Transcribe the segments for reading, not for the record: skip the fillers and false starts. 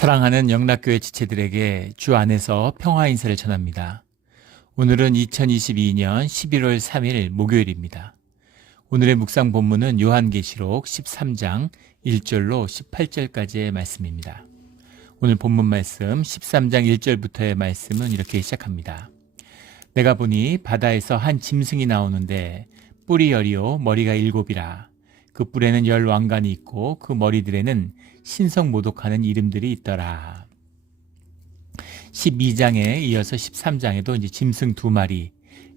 사랑하는 영락교회 지체들에게 주 안에서 평화 인사를 전합니다. 오늘은 2022년 11월 3일 목요일입니다. 오늘의 묵상 본문은 요한계시록 13장 1절로 18절까지의 말씀입니다. 오늘 본문 말씀 13장 1절부터의 말씀은 이렇게 시작합니다. 내가 보니 바다에서 한 짐승이 나오는데 뿔이 열이요 머리가 일곱이라. 그 뿔에는 10왕관이 있고 그 머리들에는 신성모독하는 이름들이 있더라. 12장에 이어서 13장에도 이제 짐승 두 마리,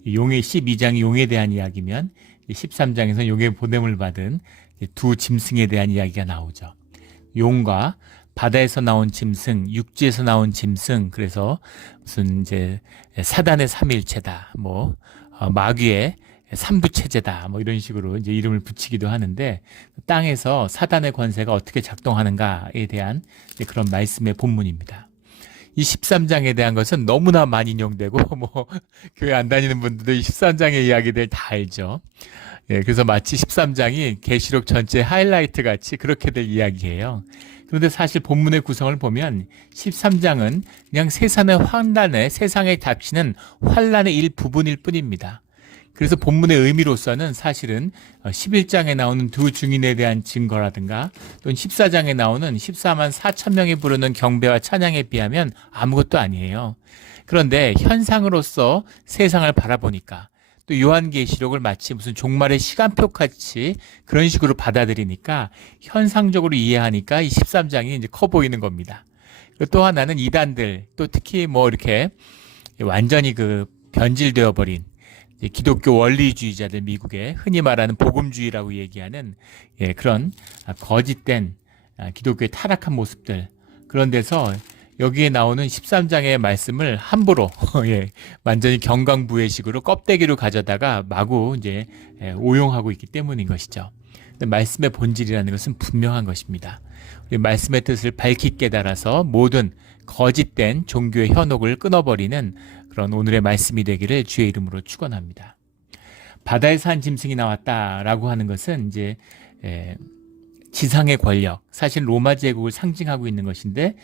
용의 12장이 용에 대한 이야기면 13장에서 용의 보냄을 받은 두 짐승에 대한 이야기가 나오죠. 용과 바다에서 나온 짐승, 육지에서 나온 짐승, 그래서 무슨 이제 사단의 삼일체다, 마귀의 삼부체제다, 이런 식으로 이제 이름을 붙이기도 하는데, 땅에서 사단의 권세가 어떻게 작동하는가에 대한 그런 말씀의 본문입니다. 이 13장에 대한 것은 너무나 많이 인용되고, 교회 안 다니는 분들도 이 13장의 이야기들 다 알죠. 그래서 마치 13장이 계시록 전체 하이라이트 같이 그렇게들 이야기해요. 그런데 사실 본문의 구성을 보면 13장은 그냥 세상에 닥치는 환란의 일부분일 뿐입니다. 그래서 본문의 의미로서는 사실은 11장에 나오는 두 증인에 대한 증거라든가 또는 14장에 나오는 14만 4천 명이 부르는 경배와 찬양에 비하면 아무것도 아니에요. 그런데 현상으로서 세상을 바라보니까 또 요한계시록을 마치 무슨 종말의 시간표 같이 그런 식으로 받아들이니까 현상적으로 이해하니까 이 13장이 이제 커 보이는 겁니다. 또 하나는 이단들, 또 특히 이렇게 완전히 변질되어 버린 기독교 원리주의자들, 미국의 흔히 말하는 복음주의라고 얘기하는 그런 거짓된 기독교의 타락한 모습들, 그런 데서 여기에 나오는 13장의 말씀을 함부로 완전히 경강부회식으로 껍데기로 가져다가 마구 이제 오용하고 있기 때문인 것이죠. 말씀의 본질이라는 것은 분명한 것입니다. 우리 말씀의 뜻을 밝히 깨달아서 모든 거짓된 종교의 현혹을 끊어버리는 그런 오늘의 말씀이 되기를 주의 이름으로 축원합니다. 바다에서 한 짐승이 나왔다라고 하는 것은 이제 지상의 권력, 사실 로마 제국을 상징하고 있는 것인데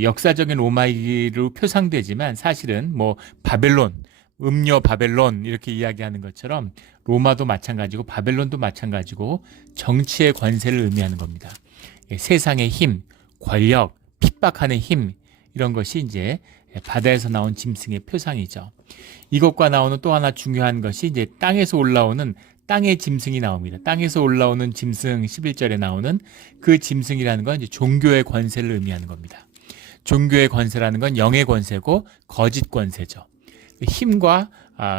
역사적인 로마로 표상되지만 사실은 바벨론, 음녀 바벨론 이렇게 이야기하는 것처럼 로마도 마찬가지고 바벨론도 마찬가지고 정치의 권세를 의미하는 겁니다. 세상의 힘, 권력, 핍박하는 힘, 이런 것이 이제 바다에서 나온 짐승의 표상이죠. 이것과 나오는 또 하나 중요한 것이 이제 땅에서 올라오는 땅의 짐승이 나옵니다. 땅에서 올라오는 짐승 11절에 나오는 그 짐승이라는 건 이제 종교의 권세를 의미하는 겁니다. 종교의 권세라는 건 영의 권세고 거짓 권세죠. 힘과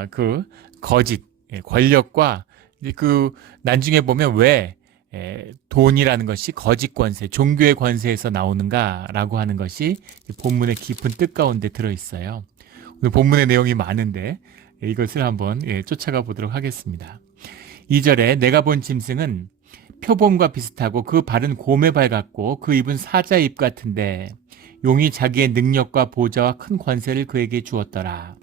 그 거짓, 권력과 이제 나중에 보면 왜 돈이라는 것이 거짓 권세, 종교의 권세에서 나오는가라고 하는 것이 본문의 깊은 뜻 가운데 들어있어요. 오늘 본문의 내용이 많은데 이것을 한번 쫓아가 보도록 하겠습니다. 2절에 내가 본 짐승은 표범과 비슷하고 그 발은 곰의 발 같고 그 입은 사자의 입 같은데 용이 자기의 능력과 보좌와 큰 권세를 그에게 주었더라.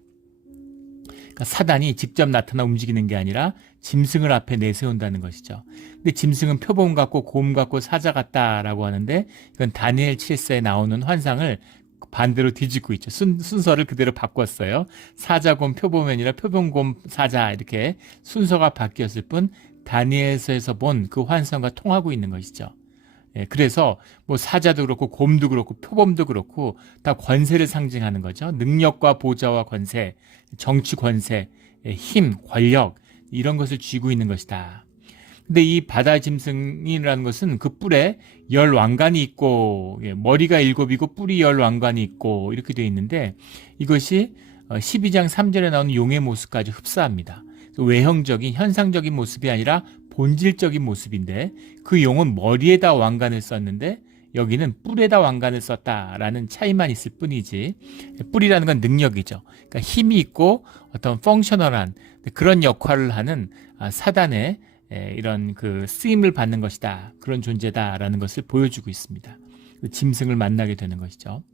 그러니까 사단이 직접 나타나 움직이는 게 아니라 짐승을 앞에 내세운다는 것이죠. 근데 짐승은 표범 같고 곰 같고 사자 같다라고 하는데 이건 다니엘 7서에 나오는 환상을 반대로 뒤집고 있죠. 순서를 그대로 바꿨어요. 사자, 곰, 표범이 아니라 표범, 곰, 사자 이렇게 순서가 바뀌었을 뿐 다니엘서에서 본 그 환상과 통하고 있는 것이죠. 그래서 사자도 그렇고 곰도 그렇고 표범도 그렇고 다 권세를 상징하는 거죠. 능력과 보좌와 권세, 정치 권세, 힘, 권력 이런 것을 쥐고 있는 것이다. 근데 이 바다 짐승이라는 것은 그 뿔에 10왕관이 있고 머리가 7이고 뿔이 10왕관이 있고 이렇게 되어 있는데 이것이 12장 3절에 나오는 용의 모습까지 흡사합니다. 외형적인 현상적인 모습이 아니라 본질적인 모습인데 그 용은 머리에다 왕관을 썼는데 여기는 뿔에다 왕관을 썼다라는 차이만 있을 뿐이지 뿔이라는 건 능력이죠. 그러니까 힘이 있고 어떤 펑셔널한 그런 역할을 하는 사단의 이런 쓰임을 받는 것이다. 그런 존재다라는 것을 보여주고 있습니다. 짐승을 만나게 되는 것이죠.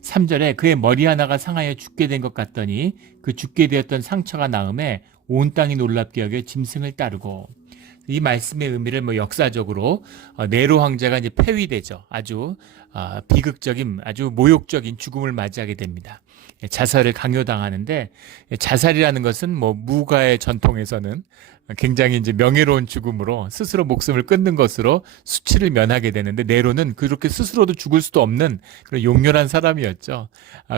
3절에 그의 머리 하나가 상하여 죽게 된 것 같더니 그 죽게 되었던 상처가 나음에 온 땅이 놀랍게 여겨 짐승을 따르고 이 말씀의 의미를 뭐 역사적으로 네로 황제가 이제 폐위되죠. 아주 비극적인, 아주 모욕적인 죽음을 맞이하게 됩니다. 자살을 강요당하는데, 자살이라는 것은 뭐 무가의 전통에서는 굉장히 이제 명예로운 죽음으로 스스로 목숨을 끊는 것으로 수치를 면하게 되는데, 네로는 그렇게 스스로도 죽을 수도 없는 그런 용렬한 사람이었죠.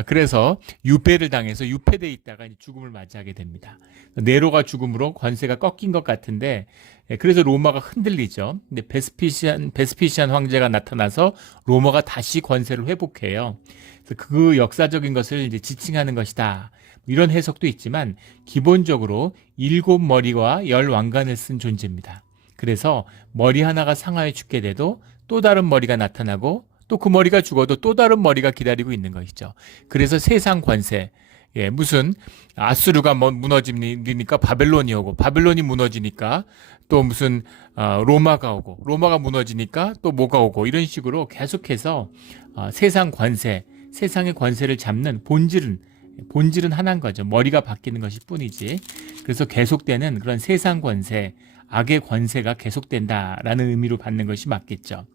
그래서 유배를 당해서 유폐돼 있다가 이제 죽음을 맞이하게 됩니다. 네로가 죽음으로 관세가 꺾인 것 같은데, 그래서 로마가 흔들리죠. 근데 베스피시안 황제가 나타나서 로마가 다시 권세를 회복해요. 그래서 그 역사적인 것을 이제 지칭하는 것이다. 이런 해석도 있지만 기본적으로 7머리와 10왕관을 쓴 존재입니다. 그래서 머리 하나가 상하에 죽게 돼도 또 다른 머리가 나타나고 또 그 머리가 죽어도 또 다른 머리가 기다리고 있는 것이죠. 그래서 세상 권세, 무슨 아수르가 무너지니까 바벨론이 오고, 바벨론이 무너지니까 또 무슨 로마가 오고, 로마가 무너지니까 또 뭐가 오고, 이런 식으로 계속해서 세상 권세, 세상의 권세를 잡는 본질은 하나인 거죠. 머리가 바뀌는 것일 뿐이지. 그래서 계속되는 그런 세상 권세, 악의 권세가 계속된다라는 의미로 받는 것이 맞겠죠.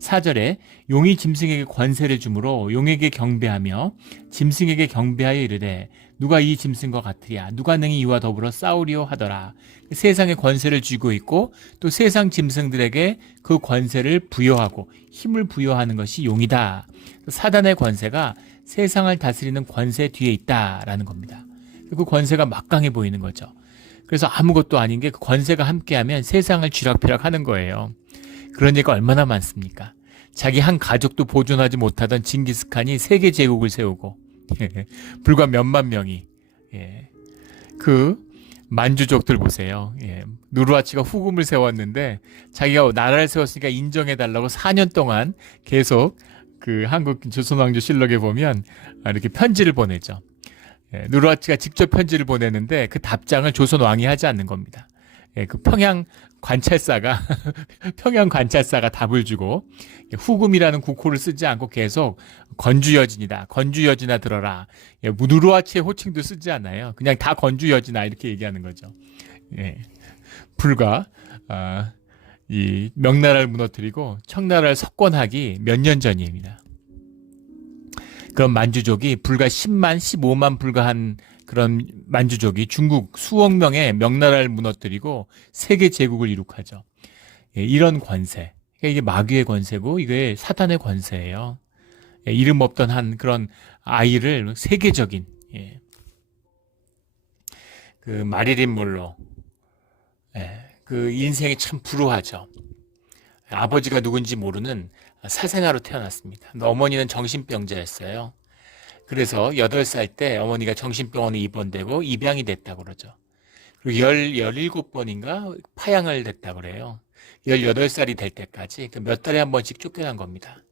4절에 용이 짐승에게 권세를 주므로 용에게 경배하며 짐승에게 경배하여 이르되 누가 이 짐승과 같으랴 누가 능히 이와 더불어 싸우리오 하더라. 세상에 권세를 쥐고 있고 또 세상 짐승들에게 그 권세를 부여하고 힘을 부여하는 것이 용이다. 사단의 권세가 세상을 다스리는 권세 뒤에 있다라는 겁니다. 그 권세가 막강해 보이는 거죠. 그래서 아무것도 아닌 게 그 권세가 함께하면 세상을 쥐락펴락하는 거예요. 그런 얘기가 얼마나 많습니까? 자기 한 가족도 보존하지 못하던 징기스칸이 세계 제국을 세우고 불과 몇만 명이 그 만주족들 보세요. 누르하치가 후금을 세웠는데 자기가 나라를 세웠으니까 인정해달라고 4년 동안 계속 그 한국 조선왕조실록에 보면 이렇게 편지를 보내죠. 누르하치가 직접 편지를 보내는데 그 답장을 조선왕이 하지 않는 겁니다. 그 평양 관찰사가 답을 주고 후금이라는 국호를 쓰지 않고 계속 건주여진이다. 건주여진아 들어라. 누르하치의 호칭도 쓰지 않아요. 그냥 다 건주여진아 이렇게 얘기하는 거죠. 불과 이 명나라를 무너뜨리고 청나라를 석권하기 몇 년 전입니다. 그런 만주족이 불과 10만, 15만 불과한 그런 만주족이 중국 수억 명의 명나라를 무너뜨리고 세계 제국을 이룩하죠. 이런 권세, 이게 마귀의 권세고 이게 사탄의 권세예요. 이름 없던 한 그런 아이를 세계적인 그 마릴린 몰로 그 인생이 참 불우하죠. 아버지가 누군지 모르는 사생아로 태어났습니다. 어머니는 정신병자였어요. 그래서 8살 때 어머니가 정신병원에 입원되고 입양이 됐다고 그러죠. 그리고 17번인가 파양을 됐다고 그래요. 18살이 될 때까지 몇 달에 한 번씩 쫓겨난 겁니다.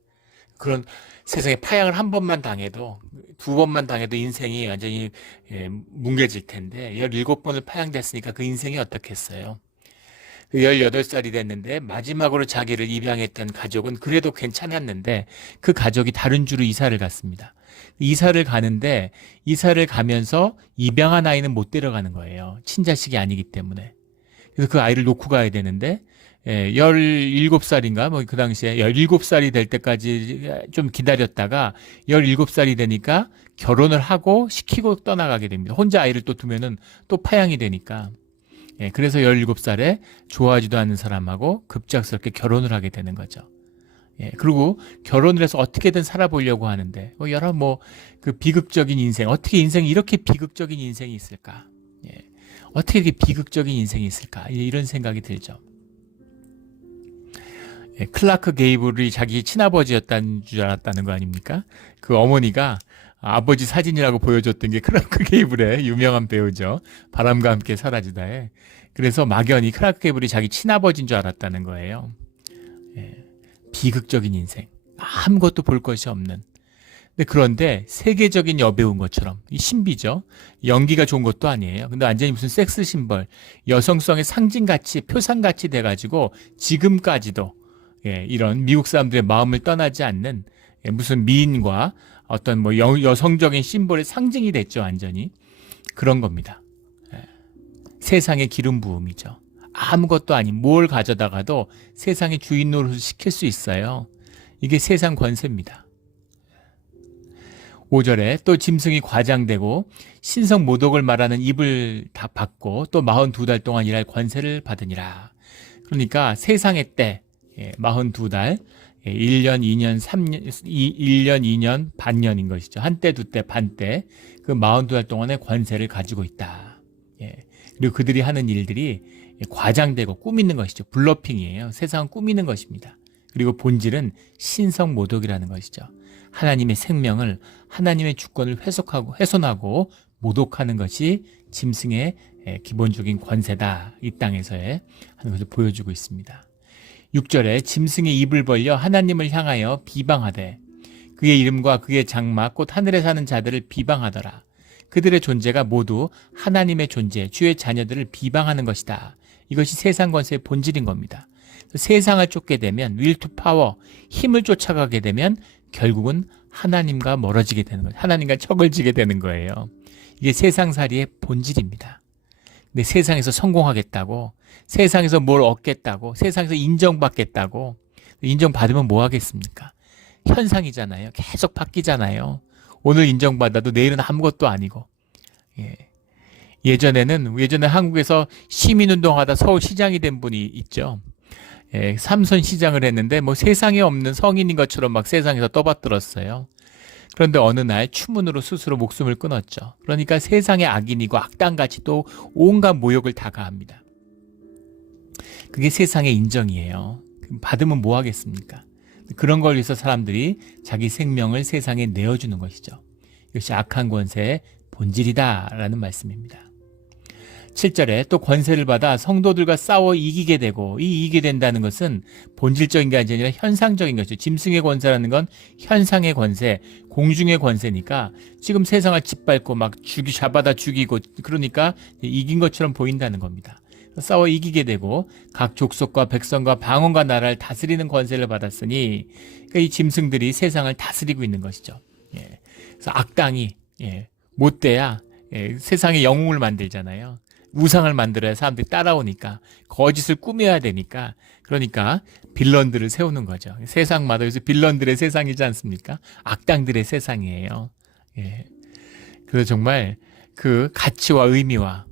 그런 세상에 파양을 한 번만 당해도, 2번만 당해도 인생이 완전히 뭉개질 텐데 17번을 파양됐으니까 그 인생이 어떻겠어요. 18살이 됐는데 마지막으로 자기를 입양했던 가족은 그래도 괜찮았는데 그 가족이 다른 주로 이사를 갔습니다. 이사를 가는데 이사를 가면서 입양한 아이는 못 데려가는 거예요. 친자식이 아니기 때문에. 그래서 그 아이를 놓고 가야 되는데 17살인가 뭐 그 당시에 17살이 될 때까지 좀 기다렸다가 17살이 되니까 결혼을 하고 시키고 떠나가게 됩니다. 혼자 아이를 또 두면은 또 파양이 되니까. 그래서 17살에 좋아하지도 않는 사람하고 급작스럽게 결혼을 하게 되는 거죠. 그리고 결혼을 해서 어떻게든 살아보려고 하는데, 여러 그 비극적인 인생, 어떻게 인생이 이렇게 비극적인 인생이 있을까? 어떻게 이렇게 비극적인 인생이 있을까? 이런 생각이 들죠. 클라크 게이블이 자기 친아버지였다는 줄 알았다는 거 아닙니까? 그 어머니가 아버지 사진이라고 보여줬던 게 클라크 게이블의 유명한 배우죠. 바람과 함께 사라지다에. 그래서 막연히 클라크 게이블이 자기 친아버지인 줄 알았다는 거예요. 비극적인 인생. 아무것도 볼 것이 없는. 그런데 세계적인 여배우인 것처럼 이 신비죠. 연기가 좋은 것도 아니에요. 근데 완전히 무슨 섹스 심벌, 여성성의 상징같이 표상같이 돼가지고 지금까지도 이런 미국 사람들의 마음을 떠나지 않는 무슨 미인과 어떤 여성적인 심볼의 상징이 됐죠. 완전히 그런 겁니다. 세상의 기름 부음이죠. 아무것도 아닌 뭘 가져다가도 세상의 주인 노릇을 시킬 수 있어요. 이게 세상 권세입니다. 5절에 또 짐승이 과장되고 신성 모독을 말하는 입을 다 받고 또 42달 동안 일할 권세를 받으니라. 그러니까 세상의 때 42달 1년, 2년, 3년, 1년, 2년, 반년인 것이죠. 한때, 두때, 반때 그 42달 동안의 권세를 가지고 있다. 그리고 그들이 하는 일들이 과장되고 꾸미는 것이죠. 블러핑이에요. 세상은 꾸미는 것입니다. 그리고 본질은 신성 모독이라는 것이죠. 하나님의 생명을, 하나님의 주권을 훼손하고 모독하는 것이 짐승의 기본적인 권세다. 이 땅에서의 하는 것을 보여주고 있습니다. 6절에 짐승의 입을 벌려 하나님을 향하여 비방하되 그의 이름과 그의 장막 곧 하늘에 사는 자들을 비방하더라. 그들의 존재가 모두 하나님의 존재, 주의 자녀들을 비방하는 것이다. 이것이 세상 권세의 본질인 겁니다. 세상을 쫓게 되면 will to power, 힘을 쫓아가게 되면 결국은 하나님과 멀어지게 되는 거예요. 하나님과 척을 지게 되는 거예요. 이게 세상살이의 본질입니다. 근데 세상에서 성공하겠다고, 세상에서 뭘 얻겠다고, 세상에서 인정받겠다고, 인정받으면 뭐 하겠습니까? 현상이잖아요. 계속 바뀌잖아요. 오늘 인정받아도 내일은 아무것도 아니고. 예전에 한국에서 시민운동하다 서울시장이 된 분이 있죠. 삼선 시장을 했는데 뭐 세상에 없는 성인인 것처럼 막 세상에서 떠받들었어요. 그런데 어느 날 추문으로 스스로 목숨을 끊었죠. 그러니까 세상의 악인이고 악당같이 또 온갖 모욕을 다 가합니다. 그게 세상의 인정이에요. 받으면 뭐 하겠습니까? 그런 걸 위해서 사람들이 자기 생명을 세상에 내어주는 것이죠. 이것이 악한 권세의 본질이다라는 말씀입니다. 7절에 또 권세를 받아 성도들과 싸워 이기게 되고, 이 이기게 된다는 것은 본질적인 게 아니라 현상적인 것이죠. 짐승의 권세라는 건 현상의 권세, 공중의 권세니까 지금 세상을 짓밟고 막 잡아다 죽이고, 그러니까 이긴 것처럼 보인다는 겁니다. 싸워 이기게 되고 각 족속과 백성과 방언과 나라를 다스리는 권세를 받았으니, 그러니까 이 짐승들이 세상을 다스리고 있는 것이죠. 그래서 악당이 못돼야 세상에 영웅을 만들잖아요. 우상을 만들어야 사람들이 따라오니까, 거짓을 꾸며야 되니까, 그러니까 빌런들을 세우는 거죠. 세상마다 요새 빌런들의 세상이지 않습니까? 악당들의 세상이에요. 그래서 정말 그 가치와 의미와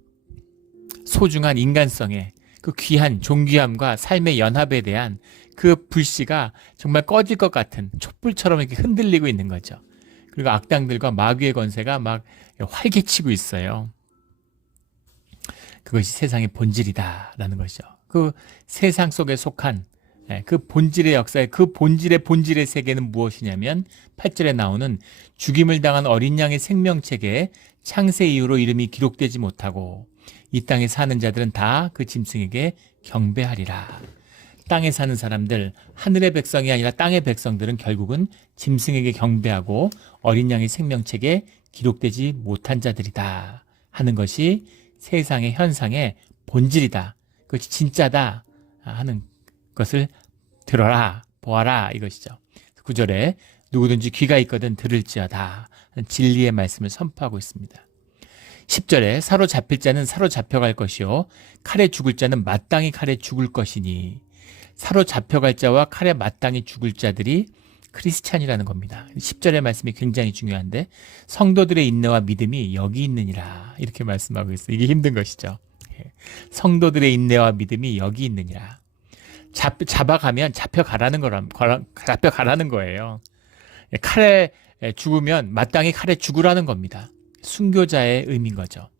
소중한 인간성의 그 귀한 존귀함과 삶의 연합에 대한 그 불씨가 정말 꺼질 것 같은 촛불처럼 이렇게 흔들리고 있는 거죠. 그리고 악당들과 마귀의 권세가 막 활개치고 있어요. 그것이 세상의 본질이다라는 것이죠. 그 세상 속에 속한 그 본질의 역사의 그 본질의 세계는 무엇이냐면 8절에 나오는 죽임을 당한 어린 양의 생명책에 창세 이후로 이름이 기록되지 못하고 이 땅에 사는 자들은 다 그 짐승에게 경배하리라. 땅에 사는 사람들, 하늘의 백성이 아니라 땅의 백성들은 결국은 짐승에게 경배하고 어린 양의 생명책에 기록되지 못한 자들이다 하는 것이 세상의 현상의 본질이다. 그것이 진짜다 하는 것을 들어라, 보아라 이것이죠. 9절에 누구든지 귀가 있거든 들을지어다 하는 진리의 말씀을 선포하고 있습니다. 10절에 사로잡힐 자는 사로잡혀갈 것이요 칼에 죽을 자는 마땅히 칼에 죽을 것이니, 사로잡혀갈 자와 칼에 마땅히 죽을 자들이 크리스찬이라는 겁니다. 10절의 말씀이 굉장히 중요한데, 성도들의 인내와 믿음이 여기 있느니라 이렇게 말씀하고 있어요. 이게 힘든 것이죠. 성도들의 인내와 믿음이 여기 있느니라. 잡아가면 잡혀가라는 거예요. 칼에 죽으면 마땅히 칼에 죽으라는 겁니다. 순교자의 의미인 거죠.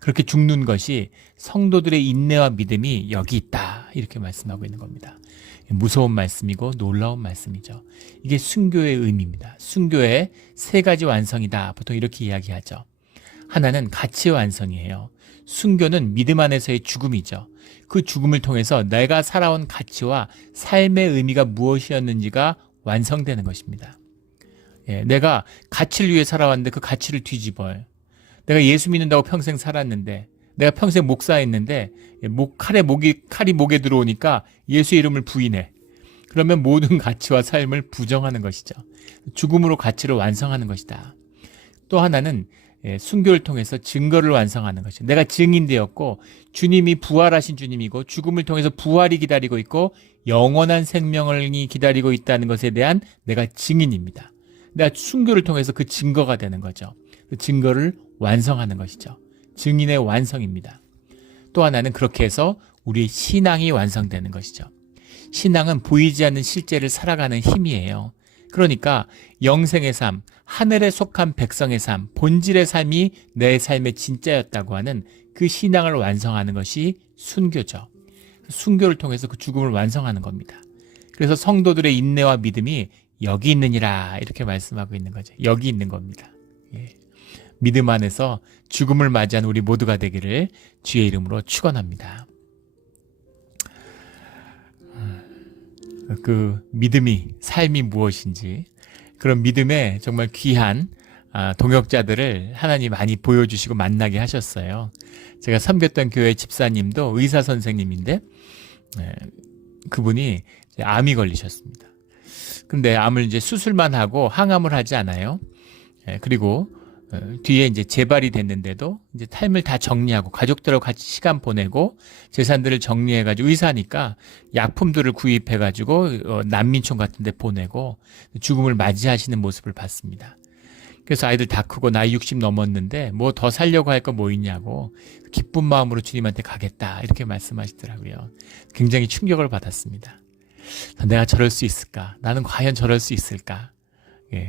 그렇게 죽는 것이 성도들의 인내와 믿음이 여기 있다 이렇게 말씀하고 있는 겁니다. 무서운 말씀이고 놀라운 말씀이죠. 이게 순교의 의미입니다. 순교의 세 가지 완성이다 보통 이렇게 이야기하죠. 하나는 가치 완성이에요. 순교는 믿음 안에서의 죽음이죠. 그 죽음을 통해서 내가 살아온 가치와 삶의 의미가 무엇이었는지가 완성되는 것입니다. 내가 가치를 위해 살아왔는데 그 가치를 뒤집어요. 내가 예수 믿는다고 평생 살았는데, 내가 평생 목사했는데 칼이 목에 들어오니까 예수의 이름을 부인해. 그러면 모든 가치와 삶을 부정하는 것이죠. 죽음으로 가치를 완성하는 것이다. 또 하나는 순교를 통해서 증거를 완성하는 것이죠. 내가 증인되었고 주님이 부활하신 주님이고 죽음을 통해서 부활이 기다리고 있고 영원한 생명이 기다리고 있다는 것에 대한 내가 증인입니다. 내가 순교를 통해서 그 증거가 되는 거죠. 그 증거를 완성하는 것이죠. 증인의 완성입니다. 또 하나는 그렇게 해서 우리의 신앙이 완성되는 것이죠. 신앙은 보이지 않는 실제를 살아가는 힘이에요. 그러니까 영생의 삶, 하늘에 속한 백성의 삶, 본질의 삶이 내 삶의 진짜였다고 하는 그 신앙을 완성하는 것이 순교죠. 순교를 통해서 그 죽음을 완성하는 겁니다. 그래서 성도들의 인내와 믿음이 여기 있느니라 이렇게 말씀하고 있는 거죠. 여기 있는 겁니다. 예. 믿음 안에서 죽음을 맞이한 우리 모두가 되기를 주의 이름으로 축원합니다. 그 믿음이 삶이 무엇인지 그런 믿음의 정말 귀한 동역자들을 하나님 많이 보여주시고 만나게 하셨어요. 제가 섬겼던 교회 집사님도 의사 선생님인데 그분이 암이 걸리셨습니다. 근데 암을 이제 수술만 하고 항암을 하지 않아요. 그리고 뒤에 이제 재발이 됐는데도 이제 삶을 다 정리하고 가족들하고 같이 시간 보내고 재산들을 정리해가지고 의사니까 약품들을 구입해가지고 난민촌 같은 데 보내고 죽음을 맞이하시는 모습을 봤습니다. 그래서 아이들 다 크고 나이 60 넘었는데 뭐 더 살려고 할 거 뭐 있냐고 기쁜 마음으로 주님한테 가겠다 이렇게 말씀하시더라고요. 굉장히 충격을 받았습니다. 내가 저럴 수 있을까? 나는 과연 저럴 수 있을까?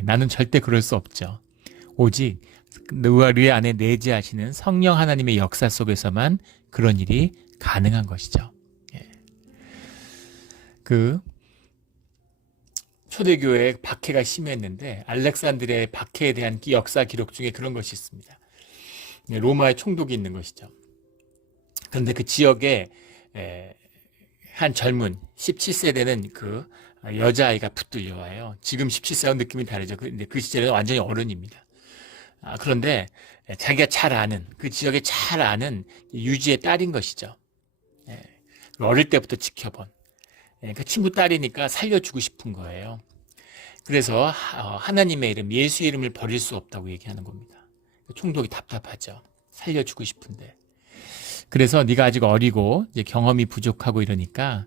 나는 절대 그럴 수 없죠. 오직 우리 안에 내재하시는 성령 하나님의 역사 속에서만 그런 일이 가능한 것이죠. 그 초대교회에 박해가 심했는데 알렉산드리아의 박해에 대한 역사 기록 중에 그런 것이 있습니다. 로마의 총독이 있는 것이죠. 그런데 그 지역에 한 젊은 17세 되는 그 여자아이가 붙들려 와요. 지금 17세와 느낌이 다르죠. 근데 그 시절에는 완전히 어른입니다. 그런데 자기가 잘 아는 그 지역에 잘 아는 유지의 딸인 것이죠. 어릴 때부터 지켜본 그 친구 딸이니까 살려주고 싶은 거예요. 그래서 하나님의 이름, 예수의 이름을 버릴 수 없다고 얘기하는 겁니다. 총독이 답답하죠. 살려주고 싶은데. 그래서 네가 아직 어리고 이제 경험이 부족하고 이러니까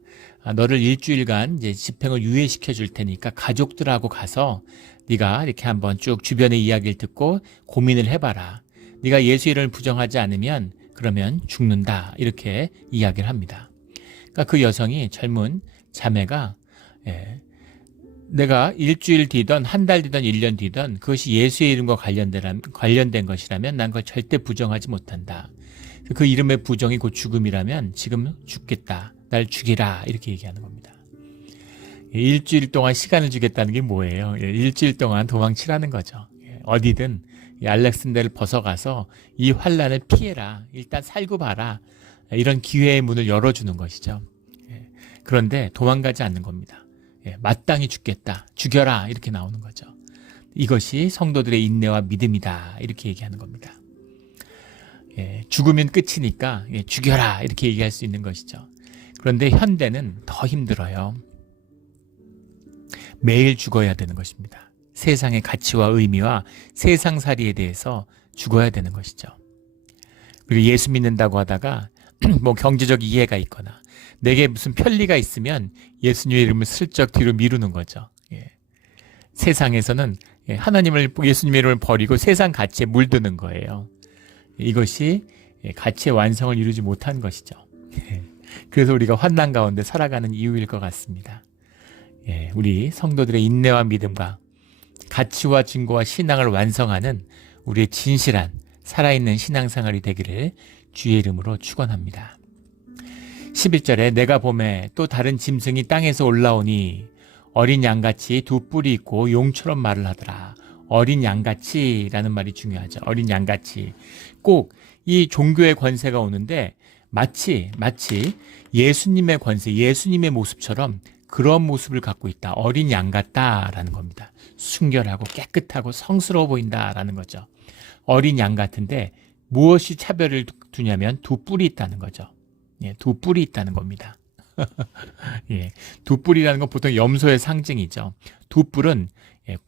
너를 일주일간 이제 집행을 유예시켜 줄 테니까 가족들하고 가서 네가 이렇게 한번 쭉 주변의 이야기를 듣고 고민을 해봐라. 네가 예수 이름을 부정하지 않으면 그러면 죽는다. 이렇게 이야기를 합니다. 그러니까 그 여성이 젊은 자매가 내가 일주일 뒤든 한 달 뒤든 1년 뒤든 그것이 예수의 이름과 관련된 것이라면 난 그걸 절대 부정하지 못한다. 그 이름의 부정이 곧 죽음이라면 지금 죽겠다. 날 죽이라. 이렇게 얘기하는 겁니다. 일주일 동안 시간을 주겠다는 게 뭐예요? 일주일 동안 도망치라는 거죠. 어디든 알렉산더를 벗어가서 이 환란을 피해라. 일단 살고 봐라. 이런 기회의 문을 열어주는 것이죠. 그런데 도망가지 않는 겁니다. 마땅히 죽겠다. 죽여라. 이렇게 나오는 거죠. 이것이 성도들의 인내와 믿음이다. 이렇게 얘기하는 겁니다. 죽으면 끝이니까 죽여라. 이렇게 얘기할 수 있는 것이죠. 그런데 현대는 더 힘들어요. 매일 죽어야 되는 것입니다. 세상의 가치와 의미와 세상살이에 대해서 죽어야 되는 것이죠. 그리고 예수 믿는다고 하다가 뭐 경제적 이해가 있거나 내게 무슨 편리가 있으면 예수님의 이름을 슬쩍 뒤로 미루는 거죠. 세상에서는 하나님을 예수님의 이름을 버리고 세상 가치에 물드는 거예요. 이것이 가치의 완성을 이루지 못한 것이죠. 그래서 우리가 환난 가운데 살아가는 이유일 것 같습니다. 우리 성도들의 인내와 믿음과 가치와 증거와 신앙을 완성하는 우리의 진실한 살아있는 신앙생활이 되기를 주의 이름으로 축원합니다. 11절에 내가 보매 또 다른 짐승이 땅에서 올라오니 어린 양같이 두 뿔이 있고 용처럼 말을 하더라. 어린 양같이라는 말이 중요하죠. 어린 양같이. 꼭 이 종교의 권세가 오는데 마치 예수님의 권세, 예수님의 모습처럼 그런 모습을 갖고 있다. 어린 양 같다라는 겁니다. 순결하고 깨끗하고 성스러워 보인다라는 거죠. 어린 양 같은데 무엇이 차별을 두냐면 두 뿔이 있다는 거죠. 두 뿔이 있다는 겁니다. 두 뿔이라는 건 보통 염소의 상징이죠. 두 뿔은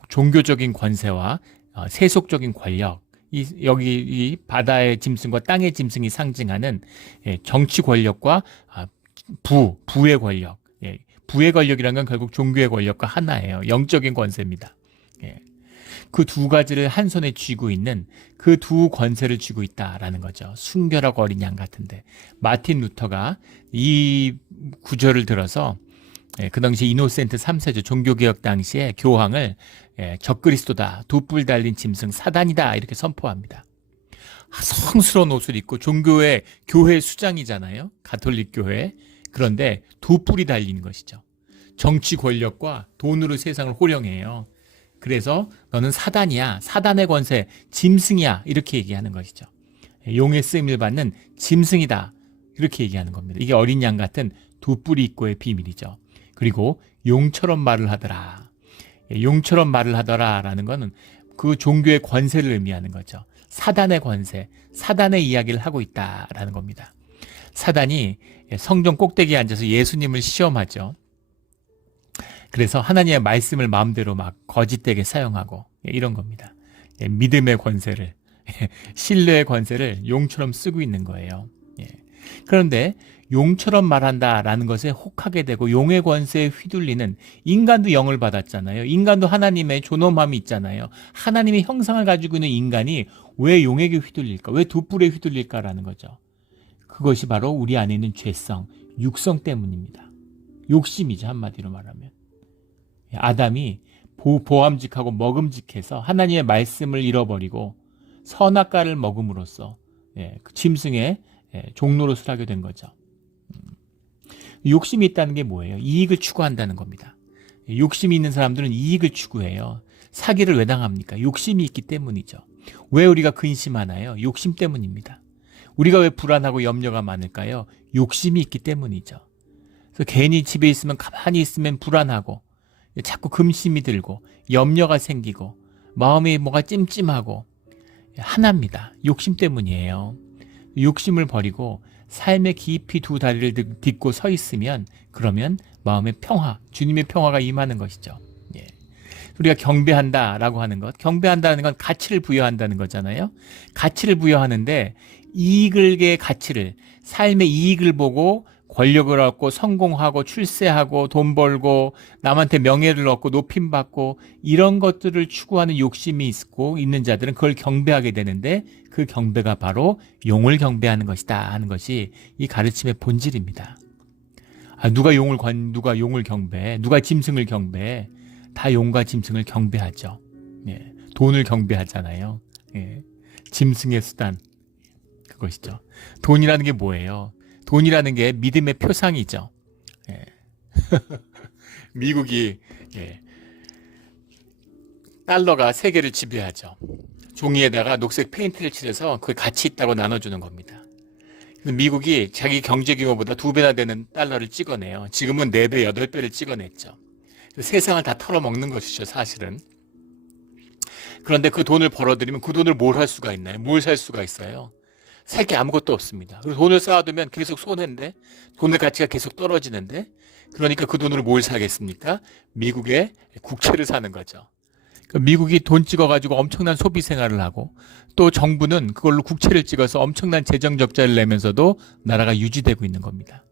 종교적인 권세와 세속적인 권력, 여기 이 바다의 짐승과 땅의 짐승이 상징하는 정치 권력과 부의 권력. 부의 권력이라는 건 결국 종교의 권력과 하나예요. 영적인 권세입니다. 그 두 가지를 한 손에 쥐고 있는 그 두 권세를 쥐고 있다라는 거죠. 순결하고 어린 양 같은데 마틴 루터가 이 구절을 들어서 그 당시 이노센트 3세죠. 종교개혁 당시에 교황을 적그리스도다, 두 뿔 달린 짐승 사단이다 이렇게 선포합니다. 성스러운 옷을 입고 종교의 교회 수장이잖아요. 가톨릭 교회. 그런데 두 뿔이 달린 것이죠. 정치 권력과 돈으로 세상을 호령해요. 그래서 너는 사단이야, 사단의 권세, 짐승이야 이렇게 얘기하는 것이죠. 용의 쓰임을 받는 짐승이다 이렇게 얘기하는 겁니다. 이게 어린 양 같은 두 뿔이 있고의 비밀이죠. 그리고 용처럼 말을 하더라. 용처럼 말을 하더라라는 것은 그 종교의 권세를 의미하는 거죠. 사단의 권세, 사단의 이야기를 하고 있다라는 겁니다. 사단이 성전 꼭대기에 앉아서 예수님을 시험하죠. 그래서 하나님의 말씀을 마음대로 막 거짓되게 사용하고 이런 겁니다. 믿음의 권세를, 신뢰의 권세를 용처럼 쓰고 있는 거예요. 그런데 용처럼 말한다라는 것에 혹하게 되고 용의 권세에 휘둘리는 인간도 영을 받았잖아요. 인간도 하나님의 존엄함이 있잖아요. 하나님의 형상을 가지고 있는 인간이 왜 용에게 휘둘릴까? 왜 두 뿔에 휘둘릴까라는 거죠. 그것이 바로 우리 안에 있는 죄성, 육성 때문입니다. 욕심이죠, 한마디로 말하면. 아담이 보암직하고 먹음직해서 하나님의 말씀을 잃어버리고 선악과를 먹음으로써 그 짐승의 종로로 서게 된 거죠. 욕심이 있다는 게 뭐예요? 이익을 추구한다는 겁니다. 욕심이 있는 사람들은 이익을 추구해요. 사기를 왜 당합니까? 욕심이 있기 때문이죠. 왜 우리가 근심하나요? 욕심 때문입니다. 우리가 왜 불안하고 염려가 많을까요? 욕심이 있기 때문이죠. 그래서 괜히 집에 있으면 가만히 있으면 불안하고 자꾸 금심이 들고 염려가 생기고 마음이 뭐가 찜찜하고 하나입니다. 욕심 때문이에요. 욕심을 버리고 삶의 깊이 두 다리를 딛고 서 있으면 그러면 마음의 평화, 주님의 평화가 임하는 것이죠. 우리가 경배한다라고 하는 것, 경배한다는 건 가치를 부여한다는 거잖아요. 가치를 부여하는데 이익의 가치를, 삶의 이익을 보고 권력을 얻고 성공하고 출세하고 돈 벌고 남한테 명예를 얻고 높임받고 이런 것들을 추구하는 욕심이 있는 자들은 그걸 경배하게 되는데 그 경배가 바로 용을 경배하는 것이다 하는 것이 이 가르침의 본질입니다. 누가 용을 경배해? 누가 짐승을 경배해? 다 용과 짐승을 경배하죠. 돈을 경배하잖아요. 짐승의 수단, 그것이죠. 돈이라는 게 뭐예요? 돈이라는 게 믿음의 표상이죠. 미국이 달러가 세계를 지배하죠. 종이에다가 녹색 페인트를 칠해서 그게 가치 있다고 나눠주는 겁니다. 미국이 자기 경제 규모보다 2배나 되는 달러를 찍어내요. 지금은 4배, 8배를 찍어냈죠. 세상을 다 털어먹는 것이죠, 사실은. 그런데 그 돈을 벌어들이면 그 돈을 뭘 할 수가 있나요? 뭘 살 수가 있어요? 살 게 아무것도 없습니다. 그리고 돈을 쌓아두면 계속 손해인데, 돈의 가치가 계속 떨어지는데, 그러니까 그 돈으로 뭘 사겠습니까? 미국의 국채를 사는 거죠. 미국이 돈 찍어가지고 엄청난 소비 생활을 하고, 또 정부는 그걸로 국채를 찍어서 엄청난 재정 적자를 내면서도 나라가 유지되고 있는 겁니다.